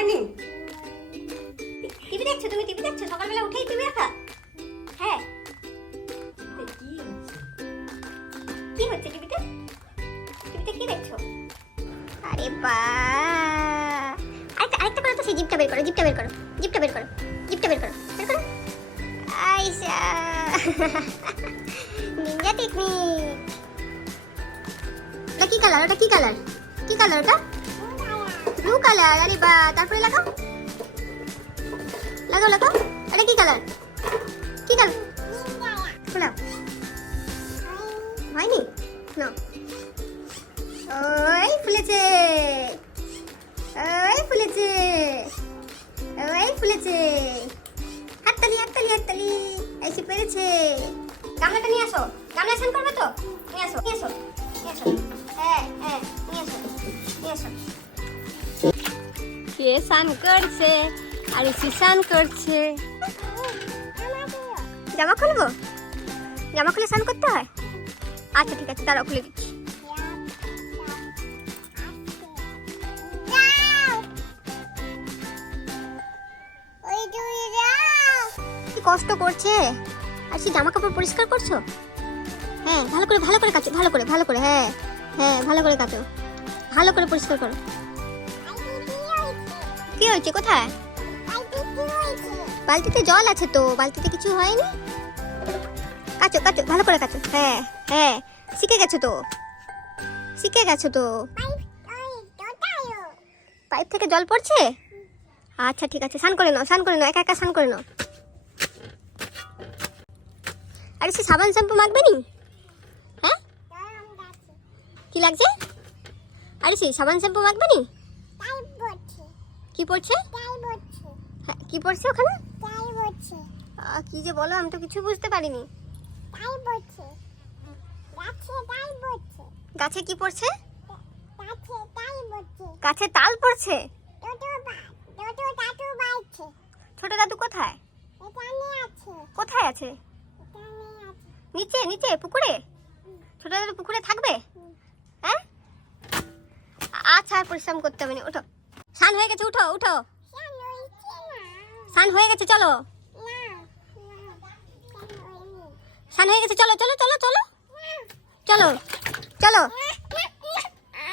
হয়নি টিভি দেখছ তুমি? টিভি দেখছ? সকালবেলা উঠেই টিভি দেখা হ্যাঁ। কি হচ্ছে? টিভিতে? টিভিতে কি দেখছ? আরে বা। আরেকটা আরেকটা করো তো, সেই জিপটা বের করো, জিপটা বের করো, জিপটা বের করো, জিপটা বের করো বের করো। আইসা নিনজা টেকনিক ওটা কি কালার ওটা কি কালার কি কালার ওটা? ব্লু কালার আরে বা, তারপরে লাগাও। লাগাও লাগাও। এটা কি কালার কি কালার খোলাও হয়নি? না। ওই ফুলেছে। ওই ফুলেছে। ওই ফুলেছে। হাততালি হাততালি হাততালি। এসে পেরেছে? গামলাটা নিয়ে আসো। গামলা স্নান করবে তো? নিয়ে আসো নিয়ে আসো নিয়ে আসো। হ্যাঁ হ্যাঁ নিয়ে আসো নিয়ে আসো। কে স্নান করছে আর এসি স্নান করছে জামা খুলবো? জামা খুলে স্নান করতে হয়? আচ্ছা ঠিক আছে, দাঁড়াও, খুলে দিচ্ছি। কষ্ট করছে? আর কি জামা কাপড় পরিষ্কার করছ? হ্যাঁ ভালো করে ভালো করে কাচো, ভালো করে ভালো করে হ্যাঁ হ্যাঁ ভালো করে কাচো। ভালো করে পরিষ্কার করো। কি হয়েছে? কোথায়? বালতিতে জল আছে তো, বালতিতে কিছু হয়নি? কাচো কাচো, ভালো করে কাচো। হ্যাঁ হ্যাঁ শিখে গেছো তো? শিখে গেছো তো? পাইপ থেকে জল পড়ছে? আচ্ছা ঠিক আছে, স্নান করে নাও, স্নান করে নাও, একা একা স্নান করে নাও। আরে, সে সাবান শ্যাম্পু মাখবে নি? হ্যাঁ? কি লাগছে? আরে, সে সাবান শ্যাম্পু মাখবে নি? কি পড়ছে? হ্যাঁ কি পড়ছে ওখানে? কি যে বলো আমি তো কিছু বুঝতে পারিনি। গাছে কি পড়ছে? গাছে তাল পড়ছে। ছোট দাদু কোথায়? কোথায় আছে? নিচে নিচে পুকুরে? ছোট দাদু পুকুরে থাকবে? হ্যাঁ? আচ্ছা আর পরিশ্রম করতে হবে না। ওঠো। স্নান হয়ে গেছে, উঠো উঠো। স্নান হয়ে গেছে, চলো। স্নান হয়ে গেছে, চলো চলো চলো চলো। চলো চলো।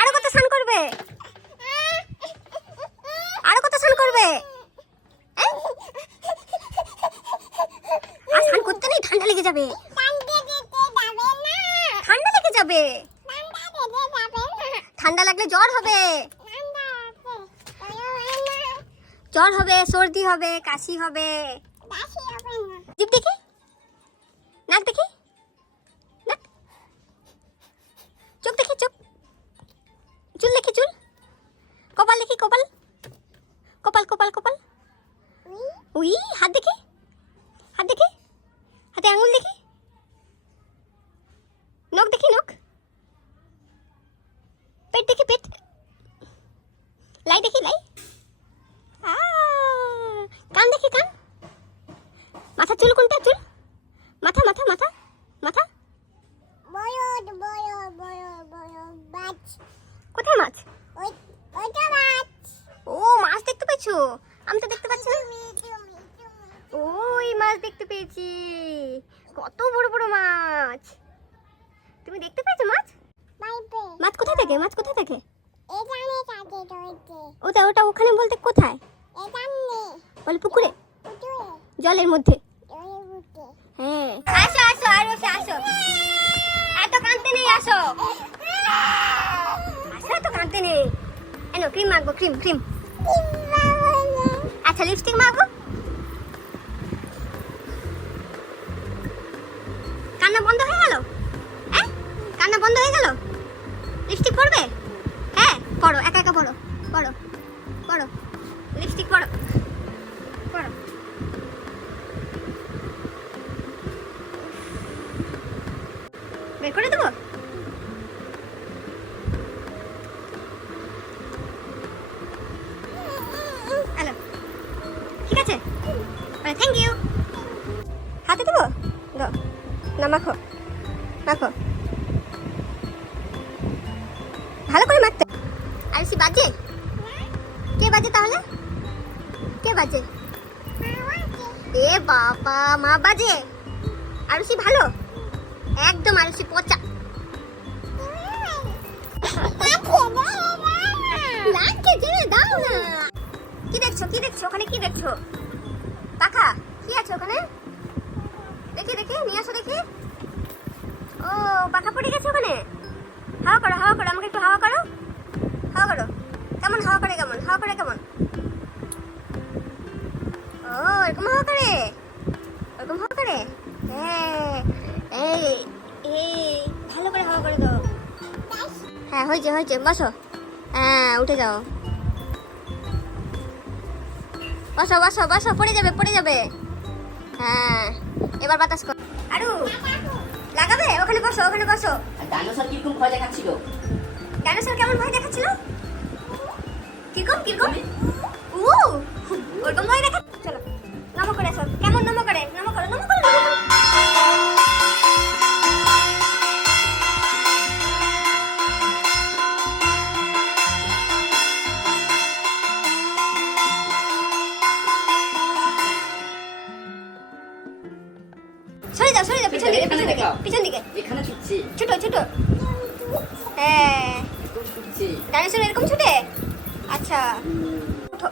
আরও কত স্নান করবে? আরও কত স্নান করবে? আর স্নান করতে নেই, ঠান্ডা লেগে যাবে। ঠান্ডা লেগে যাবে। ঠান্ডা লাগলে জ্বর হবে। জ্বর হবে সর্দি হবে কাশি হবে। জিভ দেখি। নাক দেখি। নাক। চোখ দেখি চোখ। চুল দেখি চুল। কপাল দেখি কপাল। কপাল কপাল কপাল। উই হাত দেখি। হাত দেখি। হাতে আঙুল দেখি। নখ দেখি নখ। পেট দেখি পেট লাই দেখি লাই আহ, কান দেখি কান মাথা চুল কোনটা চুল মাথা মাথা মাথা মাথা কোথায় মাছ ও মাছ দেখতে পেয়েছ আমি তো দেখতে পাচ্ছি না ওই মাছ দেখতে পেয়েছি কত বড় বড় মাছ তুমি দেখতে পেয়েছ মাছ? মাছ কোথায় থাকে? মাছ কোথায় থাকে? ওটা ওটা ওখানে বলতে কোথায়? বলে পুকুরে? জলের মধ্যে। হ্যাঁ। আসো আসো আর বসে আসো। এত কাঁদতে নেই আসো। আসো এত কাঁদতে নেই। এনো ক্রিম মাখবো ক্রিম ক্রিম। আচ্ছা লিপস্টিক মাখবো? ঠিক আছে। থ্যাংক ইউ হাতে দেবো? না মাখো। মাখো। ভালো করে মাখতে। আর সে বাজে? কে বাজে তাহলে? কে বাজে? এ বাবা মা বাজে? আরুষি ভালো? একদম আরুষি পচা। লাগছে দাও না। দেখছ? কি দেখছ? ওখানে কি দেখছ? পাখা কি আছে ওখানে? দেখি দেখি, নিয়ে আসো দেখি। ও, পাখা পড়ে গেছে ওখানে? হাওয়া করো হাওয়া করো, আমাকে একটু হাওয়া করো। হাওয়া করো। কেমন হাওয়া করে, কেমন? হাওয়া করে, কেমন? ও, এরকম হাওয়া করে? এরকম হাওয়া করে? হ্যাঁ এই, ভালো করে হাওয়া করে দাও। হ্যাঁ হয়েছে হয়েছে, বসো। হ্যাঁ উঠে যাও। বসো বসো বসো পড়ে যাবে পড়ে যাবে। হ্যাঁ এবার বাতাস কর। আরু লাগাবে? ওখানে বসো ওখানে বসো। আর ডাইনোসর কীরকম ভয় দেখাচ্ছিল? ডাইনোসর কেমন ভয় দেখাচ্ছিল? কীরকম কীরকম? ও ওরকম ভয় দেখা চলো নমো করে আসো। কেমন ওঠো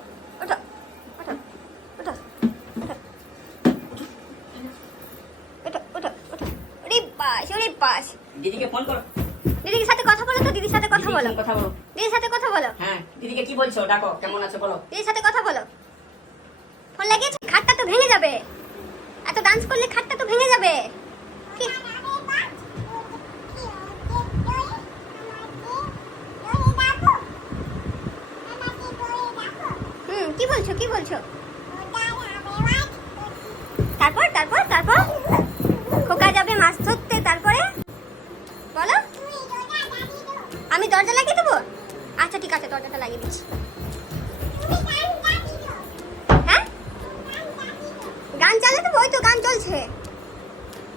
দিদিকে দিদির সাথে কথা বলো তো দিদির সাথে কথা বলো কথা বলো দিদির সাথে কথা বলো হ্যাঁ দিদিকে কি বলছো ডাকো কেমন আছো বলো দিদির সাথে কথা বলো ফোন লাগিয়েছে খাটটা তো ভেঙে যাবে এত ডান্স করলে খাটটা তো ভেঙে যাবে কি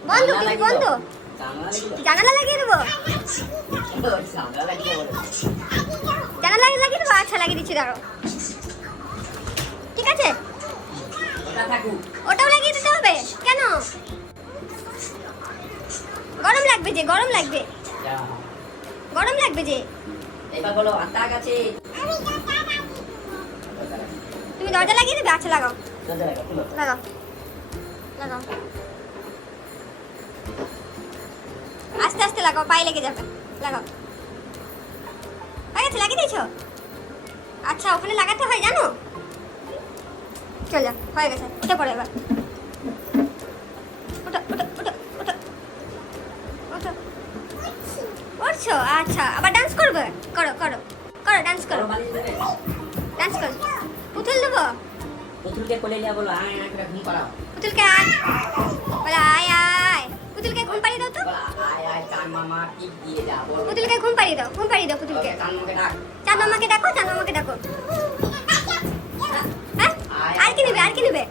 বন্ধ টিভি বন্ধ। জানলা লাগিয়ে দেবো? জানলা লাগিয়ে দেবো? আচ্ছা লাগিয়ে দিচ্ছি দাঁড়ো ঠিক আছে? ওটাও লাগিয়ে দিতে হবে? কেন? গরম লাগবে যে গরম লাগবে। গরম লাগবে যে। এবার বলো তুমি দরজা লাগিয়ে দেবে? আচ্ছা লাগাও। দরজা লাগা, লাগাও। লাগাও। আস্তে আস্তে লাগাও পায়ে লেগে যাবে। লাগাও। হয়ে গেছে লাগিয়ে দিয়েছ? আচ্ছা ওখানে লাগাতে হয় জানো? চলো হয়ে গেছে উঠে পড়ো এবার। আচ্ছা আবার ডান্স করবে? করো করো করো ডান্স করো? ডান্স করো। পুতুল দেবো? পুতুলকে কোলে নিয়ে বলো আয় আয় ঘুম পাড়াও। পুতুলকে আয়। বলে আয় আয়। পুতুলকে ঘুম পাড়িয়ে দাও তো। আয় আয় চান মামা টিপ দিয়ে যা বলো। পুতুলকে ঘুম পাড়িয়ে দাও ঘুম পাড়িয়ে দাও পুতুলকে। চান মামাকে ডাক। চান মামাকে ডাকো চান মামাকে ডাকো। হ্যাঁ? আর কি নেবে আর কি নেবে?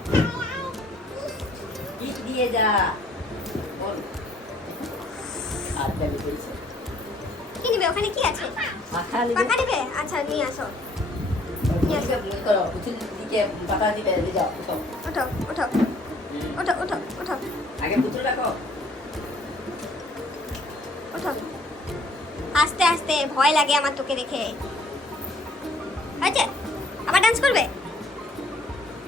টিপ দিয়ে যা বল। আচ্ছা কি নেবে ওখানে কি আছে? পাখা নেবে। আচ্ছা নিয়ে আসো। নিয়ে আসো। করো পুতুল দিকে পাতা দিবে যাও ওঠো ওঠো। ওঠো ওঠো ওঠো আগে পুতুল রাখো ওঠো আস্তে আস্তে ভয় লাগে আমার তোকে দেখে। হয়েছে আবার ডান্স করবে?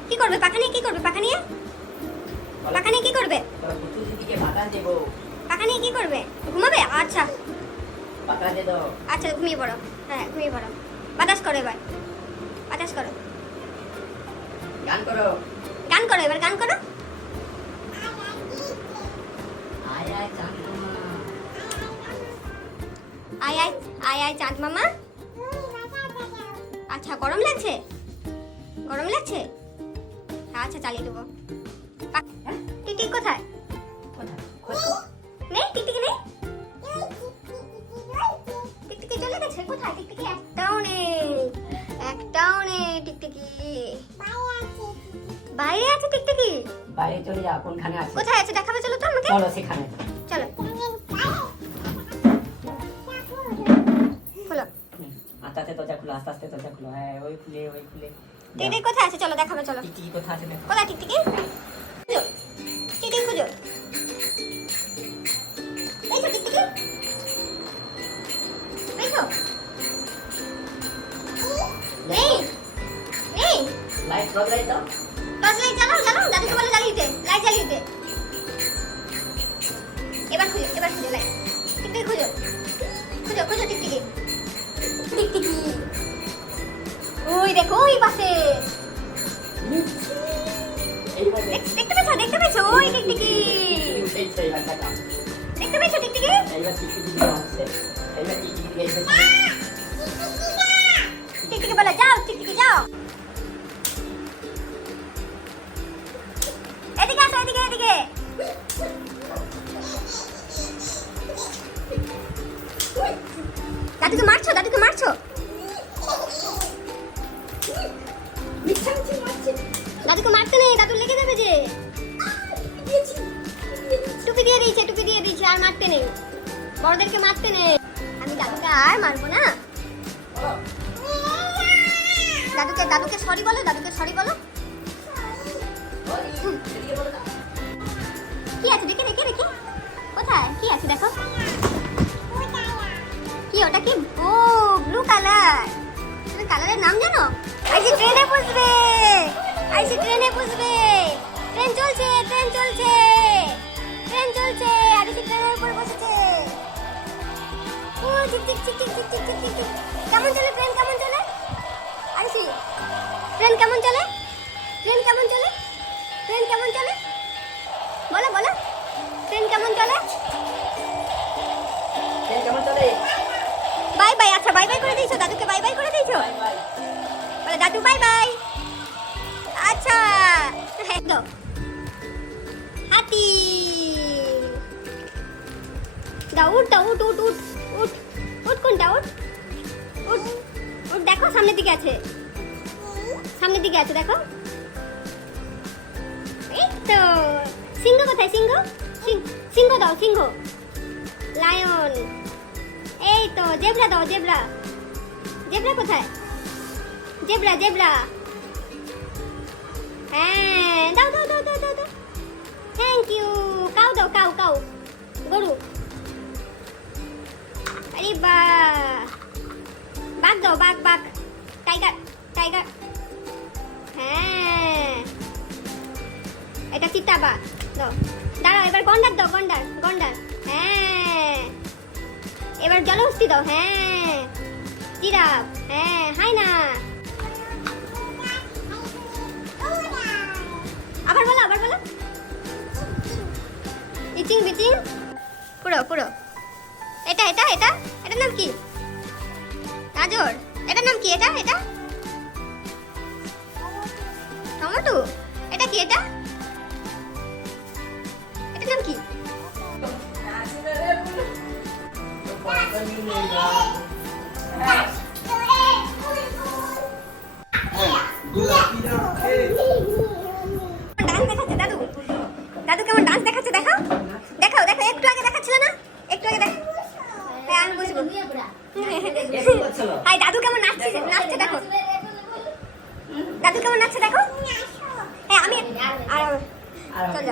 কি করবে? পাখা নিয়ে কি করবে? পাখা নিয়ে? পাখা নিয়ে কি করবে? পাখা নিয়ে কি করবে? ঘুমাবে? আচ্ছা। আচ্ছা ঘুমিয়ে পড়ো। হ্যাঁ ঘুমিয়ে পড়ো। বাতাস করো এবার। বাতাস করো। গান করো। গান করো এবার গান করো। আয় আয় আয় আয় আয় আয় চাঁদ মামা। আচ্ছা গরম লাগছে? গরম লাগছে? আচ্ছা চালিয়ে দেবো। টিকটিক কোথায়? নেই টিকটিকি নেই টিকটিকি চলে গেছে? কোথায়? টিকটিকি একটাও নেই। একটাও নেই টিকটিকি বাইরে আছে টিকটিকি বাইরে চলে যা কোনখানে আছে কোথায় আছে? দেখাবে চলো তো আমাকে। চলো সেখানে। আস্তে আস্তে দরজা খুলো আস্তে আস্তে দরজা খুলো। হ্যাঁ ওই খুলে ওই খুলে। টিকটিকি কোথায় আছে? চলো দেখাবে চলো। টিকটিকি কোথায় আছে দেখো। কোথায় খুঁজো। টিকটিকি খুঁজো। নেই লাইট কত লাইট দাও টর্চ লাইট জ্বালাও জ্বালাও দাদুকে বলে জ্বালিয়ে দিতে। লাইট জ্বালিয়ে দিতে। এবার খুঁজো এবার খুঁজো লাইট ওই পাশে। দেখতে পেছো দেখতে পেছো ওই টিকটিকি দেখতে পেছো টিকটিকি এইবার টিকটিকি আসছে এইবার টিকটিকি এসেছে দাদুকে সরি বলো, দাদুকে সরি বলো। কি আছে? দেখে দেখে দেখে। কোথায়? কি আছে? দেখো। কি ওটা কি? ও ব্লু কালার তুমি কালারের নাম জানো? আইসি ট্রেনে বসবে আইসি ট্রেনে বসবে ট্রেন চলছে ট্রেন চলছে। কেমন চলে ট্রেন কেমন চলে? ট্রেন কেমন চলে? ট্রেন কেমন চলে? বলো বলো। ট্রেন কেমন চলে? ট্রেন কেমন চলে? বাই বাই আচ্ছা বাই বাই করে দিয়েছ দাদুকে বাই বাই করে দিয়েছ? বলে দাদু বাই বাই আচ্ছা হ্যাঁ দাও হাতি। দাও উঠ দাও উঠ উঠ উঠ উঠ। উঠ কোনটা উঠ? উঠ উঠ দেখো সামনের দিকে আছে। সামনের দিকে আছে, দেখো। এই তো, সিংহ কোথায়? সিংহ? সিংহ দাও, সিংহ। লায়ন। এই তো, জেব্রা দাও, জেব্রা। জেব্রা কোথায়? Zebra zebra. হ্যাঁ দাও দাও দাও দাও দাও দাও। থ্যাংক ইউ কাউ দাও, কাউ কাউ। গরু। আরে বা বাঘ দাও, বাঘ বাঘ। এটা চিতাবাঘ দাও। দাঁড়াও, এবার গন্ডার দাও, গন্ডার গন্ডার। হ্যাঁ। এবার জলহস্তি দাও হ্যাঁ। জিরাফ হ্যাঁ হাই না। আবার বলো আবার বলো। ইচিং বিচিং। পুরো পুরো। এটা এটা এটা? এটার নাম কি? দাদু দাদু কেমন ডান্স দেখাচ্ছে দেখাও দেখাও দেখো একটু আগে দেখাচ্ছিল না একটু আগে দেখো হ্যাঁ আমি বুঝব হাই দাদু কেমন নাচছে? নাচছে দেখো দাদু কেমন নাচছে? দেখো। হ্যাঁ আমি আর চল